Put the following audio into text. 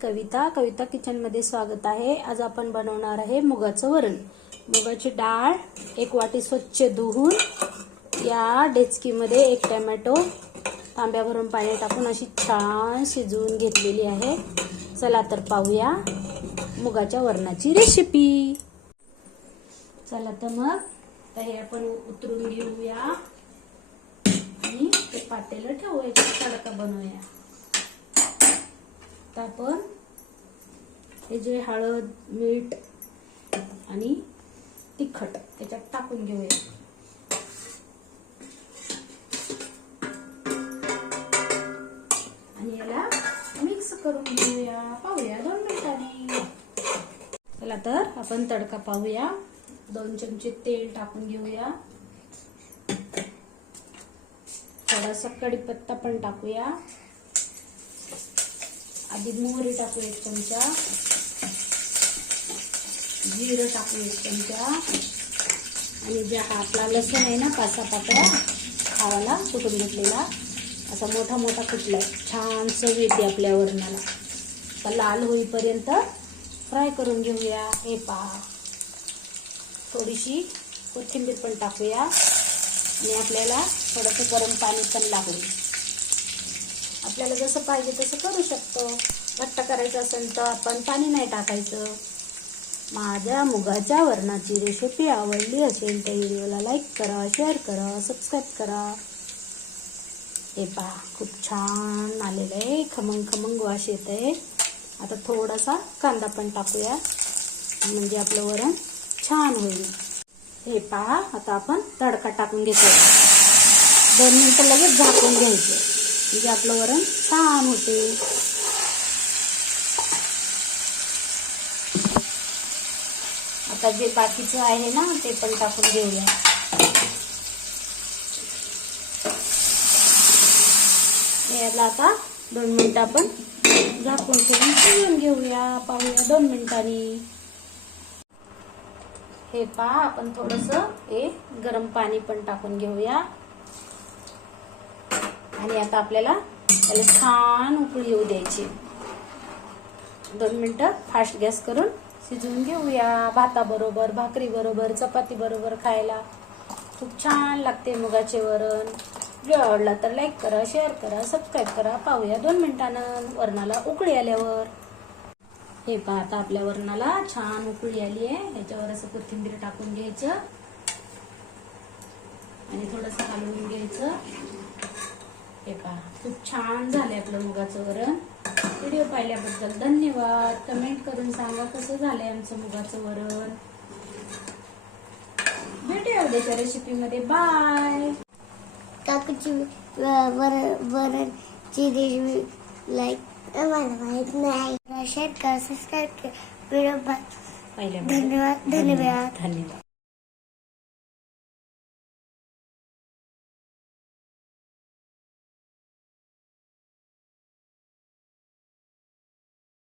कविता कविता किचनमध्ये स्वागत आहे. आज आपण बनवणार आहे मुगाचं वरण. मुगाची डाळ एक वाटी स्वच्छ धुवून या डेचकीमध्ये एक टोमॅटो तांब्या भरून पाणी टाकून अशी छान शिजवून घेतलेली आहे. चला तर पाहूया मुगाच्या वरणाची रेसिपी चला तर मग तर हे आपण उतरून घेऊया. आणि ते पातेलं ठेवूया. तडका बनवूया. आता आपण हे जे हळद मीठ आणि तिखट त्याच्यात टाकून घेऊया. आणि याला मिक्स करून घेऊया. पाहूया दोन मिनिटांनी. चला तर आपण तडका पाहूया. दोन चमचे तेल टाकून घेऊया. थोडासा कढीपत्ता पण टाकूया. आधी मोहरी टाकू एक चमचा. जिरं टाकू एक चमचा. आणि ज्या आपला लसूण आहे ना पाच सहा पाकळ्या खावाला कुटून घेतलेला? असा मोठा मोठा कुठला छान चव येते आपल्या वरणाला. तर लाल होईपर्यंत फ्राय करून घेऊया. हे पहा. थोडीशी कोथिंबीर पण टाकूया. आणि आपल्याला थोडंसं गरम पाणी पण लागेल आपल्याला जसं पाहिजे तसं करू शकतो. घट्ट करायचं असेल तर आपण पाणी नाही टाकायचं. माझ्या मुगाच्या वरणाची रेसिपी आवडली असेल तर व्हिडिओला लाईक करा शेअर करा सबस्क्राईब करा. हे पहा खूप छान आलेलं आहे. खमंग खमंग वाश येत आहे आता थोडासा कांदा पण टाकूया. म्हणजे आपलं वरण छान होईल. हे पहा आता आपण तडका टाकून घेतो दोन मिनटं लगेच झाकून घ्यायचं. म्हणजे आपलं वरण छान होते. आता जे बाकीचं आहे ना ते पण टाकून घेऊया. याला आता दोन मिनिटं आपण झाकून ठेवून शिजवून घेऊया. पाहूया दोन मिनिटांनी. हे पहा आपण थोडस हे गरम पाणी पण टाकून घेऊया. आणि आता आपल्याला त्याला छान उकळी येऊ द्यायची. दोन मिनटं फास्ट गॅस करून शिजवून घेऊया. भाताबरोबर भाकरीबरोबर चपातीबरोबर चपाती बरोबर खायला. खूप छान लागते मुगाचे वरण. व्हिडिओ आवडला तर लाईक करा शेअर करा सबस्क्राईब करा. पाहूया दोन मिनिटानं वरणाला उकळी आल्यावर. हे पहा आता आपल्या वरणाला छान उकळी आली आहे. ह्याच्यावर असं कोथिंबीर टाकून घ्यायचं. आणि थोडंसं हलवून घ्यायचं. हे पहा खूप छान झालंय आपलं मुगाचं वरण. व्हिडिओ पाहिल्याबद्दल धन्यवाद. कमेंट करून सांगा कसं झालंय आमचं मुगाचं वरण. भेटूया उद्याच्या रेसिपीमध्ये बाय काकूची वरण वरणची रेसिपी लाईक माहीत नाही. शेअर करा सबस्क्राईब करा. व्हिडिओ धन्यवाद. धन्यवाद. धन्यवाद.